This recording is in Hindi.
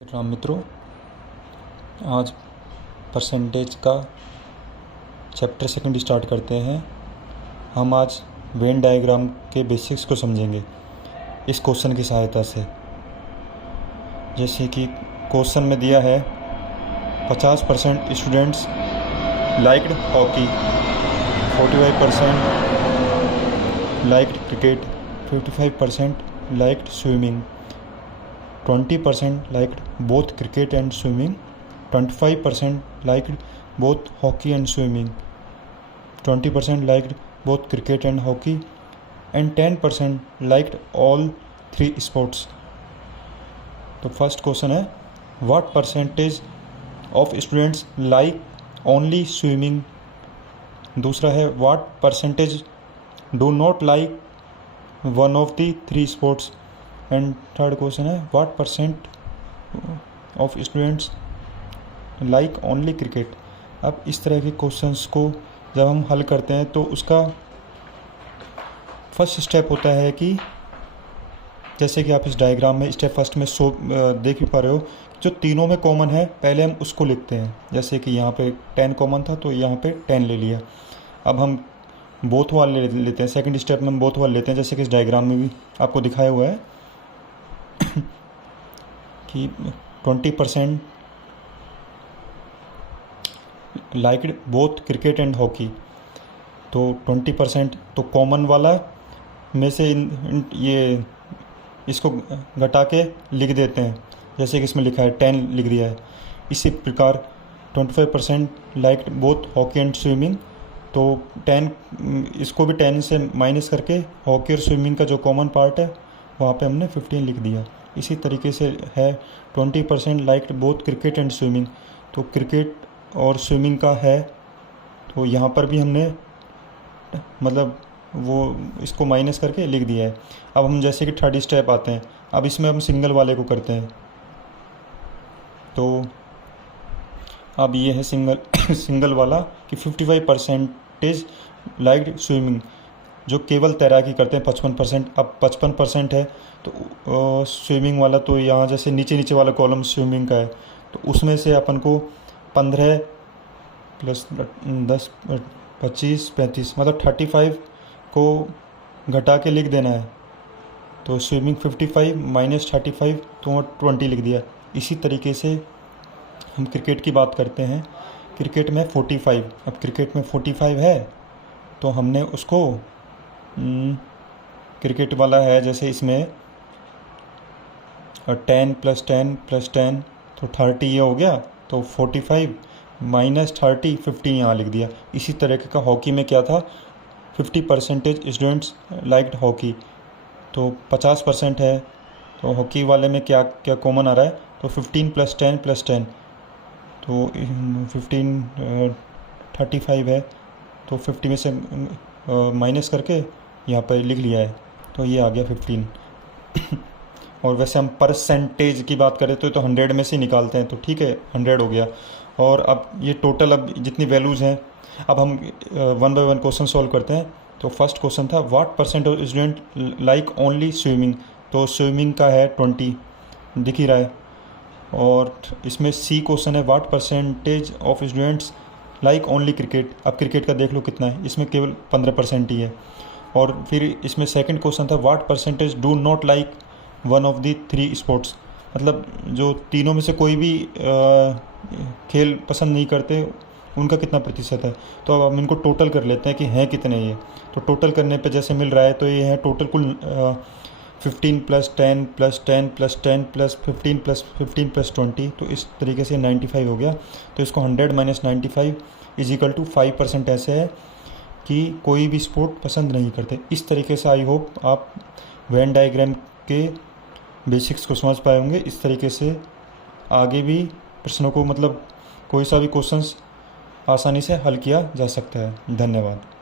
राम मित्रों, आज परसेंटेज का चैप्टर सेकंड स्टार्ट करते हैं। हम आज वेन डायग्राम के बेसिक्स को समझेंगे इस क्वेश्चन की सहायता से। जैसे कि क्वेश्चन में दिया है 50% students liked hockey, 45% liked cricket, 55% liked swimming, 20% liked both cricket and swimming, 25% liked both hockey and swimming, 20% liked both cricket and hockey, and 10% liked all three sports. तो फर्स्ट क्वेश्चन है what percentage of students like only swimming. दूसरा है what percentage do not like one of the three sports. And third question है what percent of students like only cricket. अब इस तरह के क्वेश्चंस को जब हम हल करते हैं तो उसका फर्स्ट स्टेप होता है कि जैसे कि आप इस डायग्राम में स्टेप फर्स्ट में देख भी पा रहे हो, जो तीनों में कॉमन है पहले हम उसको लिखते हैं। जैसे कि यहाँ पे 10 कॉमन था तो यहाँ पे 10 ले लिया। अब हम बोथ वाले लेते हैं, सेकंड स्टेप में हम बोथ वाले लेते हैं, जैसे कि इस डायग्राम में भी आपको दिखाया हुआ है कि 20% liked both cricket and hockey. तो 20% तो कॉमन वाला में से ये इसको घटा के लिख देते हैं, जैसे कि इसमें लिखा है 10 लिख दिया है। इसी प्रकार 25% liked both hockey and swimming, तो 10 इसको भी 10 से माइनस करके हॉकी और स्विमिंग का जो कॉमन पार्ट है वहाँ पे हमने 15 लिख दिया। इसी तरीके से है 20% liked both cricket and swimming, तो क्रिकेट और स्विमिंग का है तो यहाँ पर भी हमने मतलब वो इसको माइनस करके लिख दिया है। अब हम जैसे कि थर्ड स्टेप आते हैं, अब इसमें हम सिंगल वाले को करते हैं। तो अब ये है सिंगल वाला कि 55% लाइक्ड स्विमिंग, जो केवल तैराकी करते हैं 55%। अब 55% है तो स्विमिंग वाला, तो यहाँ जैसे नीचे वाला कॉलम स्विमिंग का है तो उसमें से अपन को 15 प्लस 10 25 35 मतलब 35 को घटा के लिख देना है। तो स्विमिंग 55 माइनस 35 तो 20 लिख दिया। इसी तरीके से हम क्रिकेट की बात करते हैं। क्रिकेट में 45, अब क्रिकेट में 45 है तो हमने उसको क्रिकेट वाला है जैसे इसमें 10 प्लस 10 प्लस 10 तो 30 ये हो गया, तो 45 माइनस 30 15 यहाँ लिख दिया। इसी तरीके का हॉकी में क्या था 50% स्टूडेंट्स लाइक्ड हॉकी, तो 50% है तो हॉकी वाले में क्या क्या कॉमन आ रहा है, तो 15 प्लस 10 प्लस 10 तो 15 35 है तो 50 में से माइनस करके यहाँ पर लिख लिया है तो ये आ गया 15। और वैसे हम परसेंटेज की बात करें तो 100 में से निकालते हैं तो ठीक है 100 हो गया। और अब ये टोटल अब जितनी वैल्यूज़ हैं अब हम one by one question solve करते हैं। तो फर्स्ट क्वेश्चन था what percent of student like only swimming, तो स्विमिंग का है 20 दिख ही रहा है। और इसमें सी क्वेश्चन है what percentage of students like only cricket. अब क्रिकेट का देख लो कितना है, इसमें केवल 15% ही है। और फिर इसमें सेकंड क्वेश्चन था what percentage do not like one of the three sports, मतलब जो तीनों में से कोई भी खेल पसंद नहीं करते उनका कितना प्रतिशत है। तो अब हम इनको टोटल कर लेते हैं कि हैं कितने ये। तो टोटल करने पे जैसे मिल रहा है तो ये है टोटल कुल 15 plus 10 plus 10 plus 10 plus 15 plus 15 plus 20, तो इस तरीके से 95 हो गया। तो इसको 100 माइनस 95 इज इक्वल टू 5% ऐसे है कि कोई भी स्पोर्ट पसंद नहीं करते। इस तरीके से आई होप आप वेन डायग्राम के बेसिक्स को समझ पाए होंगे। इस तरीके से आगे भी प्रश्नों को मतलब कोई सा भी क्वेश्चंस आसानी से हल किया जा सकता है। धन्यवाद।